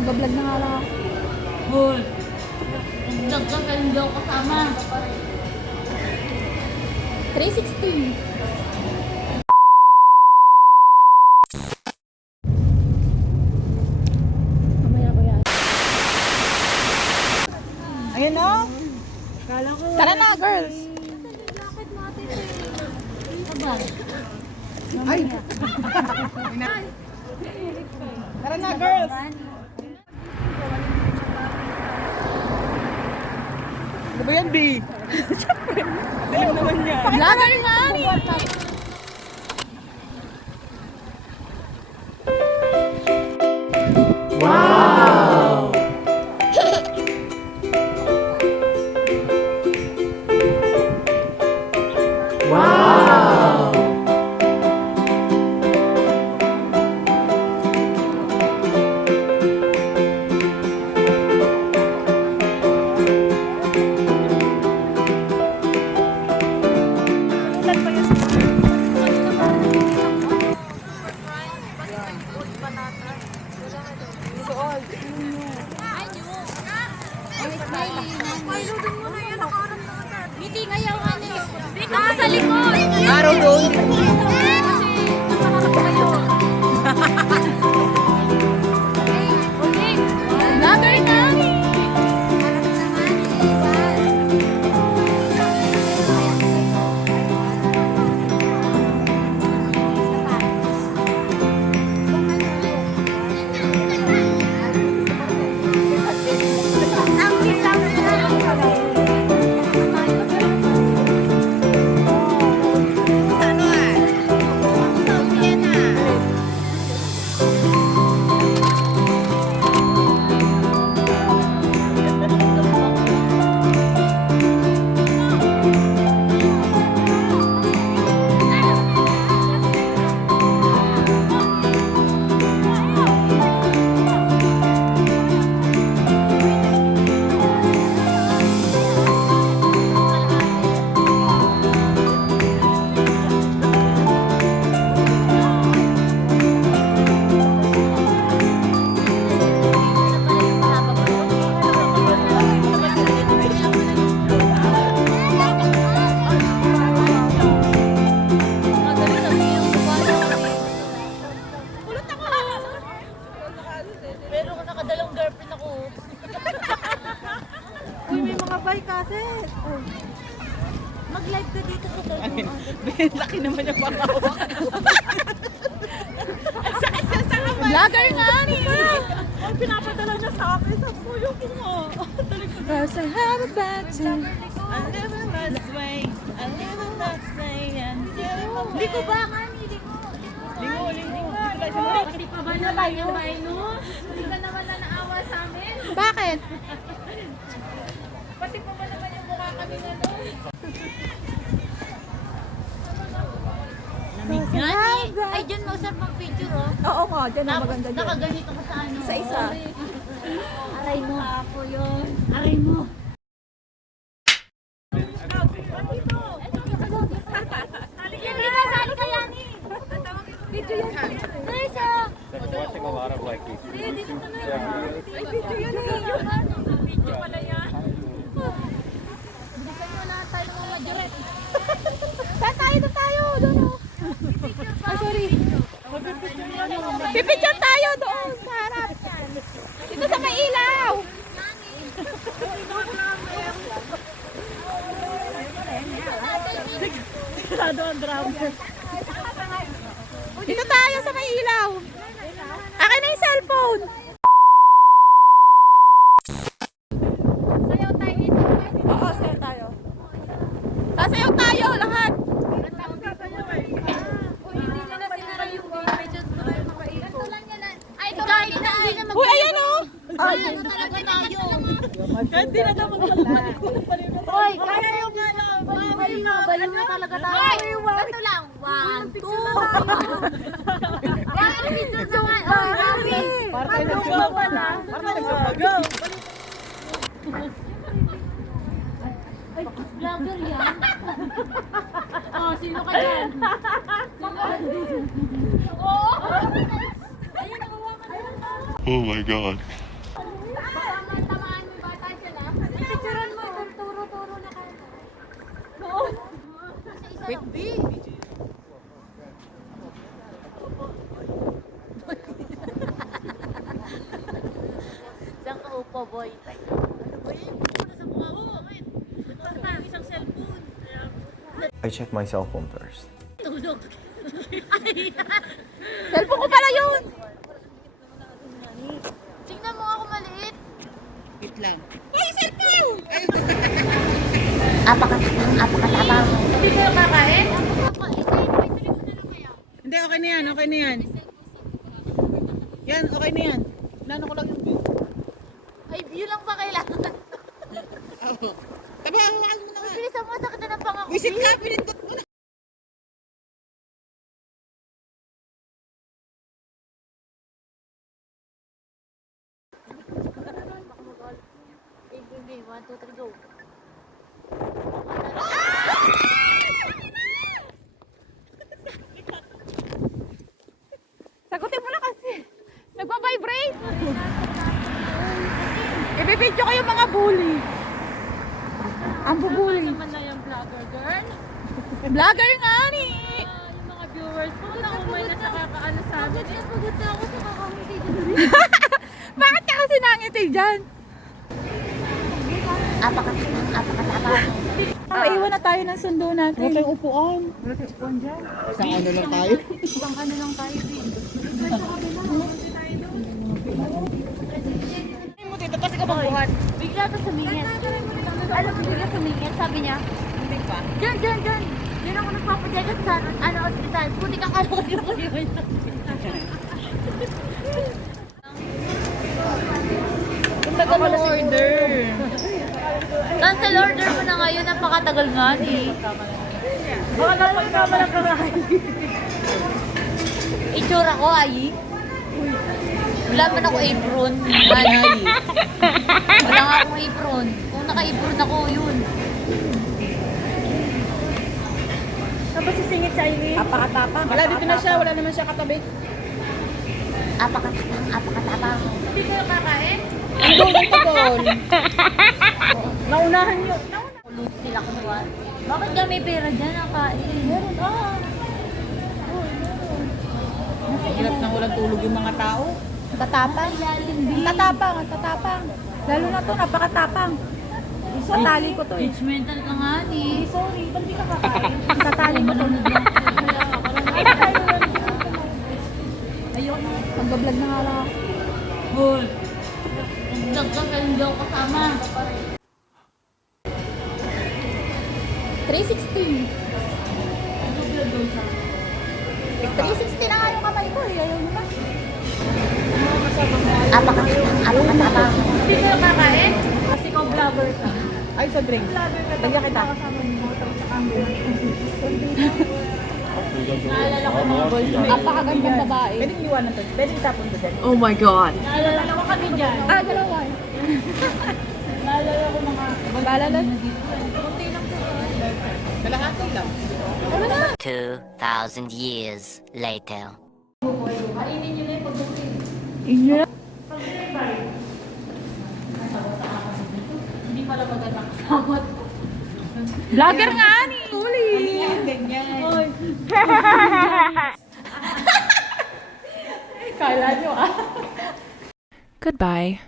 Nag-vlog na nga lang ako. Hoy! Vlog ka kayo daw kasama. 360. Mamaya ko yan. Ayun o. Tara na, girls. Ay. Tara na, girls. Ano ba yan, B? Siyempre. Dilim naman yan. Vlogger nga ni. Meeting ayaw nga niyo. Dito ka sa likod. Araw doon. Vlogger nga ni. Pero nakadalawang girlfriend ako. Uy, may mga bike kasi. Mag-live ka dito sa cellphone. Laki naman yung pangkawakan. Vlogger nga ni. Ay, pinapadala niya sa akin. Sa puyo ko mo. Cause I have a bad time. I live in that way. I live in that way. Liko ba nga ni? Lingo. Pati pa ba na tayo? Hindi ka naman na naawa sa amin. Bakit? Pati pa ba naman yung mukha kami na doon? Lamig nga ni. Ay, dyan mo sir mag-picture oh. Oo nga, dyan ang Tapos maganda dyan. nakaganito ka sa ano. Sa isa. Aray mo. Ako yun. Aray mo. Sali ka yan eh. Video yan. Teresa. Watching a lot of like these YouTube Ay, video yan eh. Video pala yan. Bilisan nyo lahat tayo ng mga majoret. Saan tayo? Doon tayo. Doon o. Ay, sorry. Pipicture tayo doon sa harap. Dito sa may ilaw. Sigurado ang drama. Dito tayo sa may ilaw. Akin na yung cellphone. Sayaw tayo dito. Oo, sayo tayo. Sasayaw tayo lahat. Hindi na sinara yung pages ko. Ganito lang yan. Ay, ito kahit na hindi na Uy, ayan o. Ay, ano talaga tayo? Kahit di na daw magpapalik ko. Hoy, kaya yung baliw na talaga tayo. Hoy, ganito lang. 1, 2. Kaya picture sa one. Hoy, Rafi. Parte nagsumbaga. Parte nagsumbaga. Vlogger yan. Oh, sino ka dyan? Oo. Ayun, nakuha ka na. Oh my god. Malapit. Saan ka upo, boy? Ano ba yun? Ano sa mukha mo? Wait. Ito na isang cellphone. I check my cell phone first. Tulog. Cellphone ko pala yun! Tingnan mo ako maliit. Wait lang. Apakatapang. Hindi kayo kakain? Hindi, okay na yan, okay na yan. Yan, okay na yan. Nano ko lang yung view. Ay, yun lang ba kailangan? Oo. Taba, hawakan mo na nga. Bilisan mo, sakit na ng pangako. Visit ka, pinindot mo na. Hindi, 1, 2, 3, go. Sagutin mo na kasi. Nagpa-vibrate. Ibibidyo ko yung mga bully. Ang bubuli. Naman na yung vlogger girl. Vlogger nga ni. Yung mga viewers ko, nakumay na sa kakaano sa amin. Pagod na ako sa kakangiti. Bakit ka kasi nangiti dyan? Apakatapang. Maiwan na tayo ng sundo natin. Huwag kayong upuan. Isang ano lang tayo. Isang ano lang tayo din. Mo dito kasi ka magbuhat. Bigla to sumingit. Alam mo, bigla sumingit. Sabi niya, Diyan. Diyan ako nagpapajagat sa ospital. Puti ka kalawin ko yun. Tagal mo order. Cancel order mo na ngayon. Napakatagal nga eh. Baka napagkamala ka nga. Itsura ko, ayi. Wala man ako apron. Wala nga akong apron. Kung naka-apron ako, yun. Tapos sisingit sa ini. Apakatapang. Wala, dito na siya. Wala naman siya katabi. Apakatapang. Hindi kayo kakain? Andun ang tagol. Naunahan yun. Ulit sila kumuha. Bakit ka may pera dyan? Nakain. Meron. Hirap nang walang tulog yung mga tao. Tatapang. Tatapang. Lalo na to, napakatapang. Tatali ko to eh. Judgmental ka nga ni. Sorry, ba't di ka kakain? Tatali ko to. Ayun, pag-vlog na nga lang ako. Hoy. Nagdag ka pero hindi ako kasama. 360. 360 na nga yung kamay ko eh. Ayaw mo na. Apakatapang. Hindi kayo kakain? Kasi ikaw vlogger ka. Ay, sa drinks. Lagyan kita. Naalala ko mga boyfriend. Napakagandang babae. Pwedeng iwanan to. Pwedeng itapon to dyan. Oh my God. Naalala ko kami dyan. Dalawa. Naalala ko mga Mag-alala. Kalahati lang. 2,000 years later. Inyo na. hindi pala magandang kasama. Vlogger nga ni. Uli. Ganyan. Kala nyo ah. Goodbye.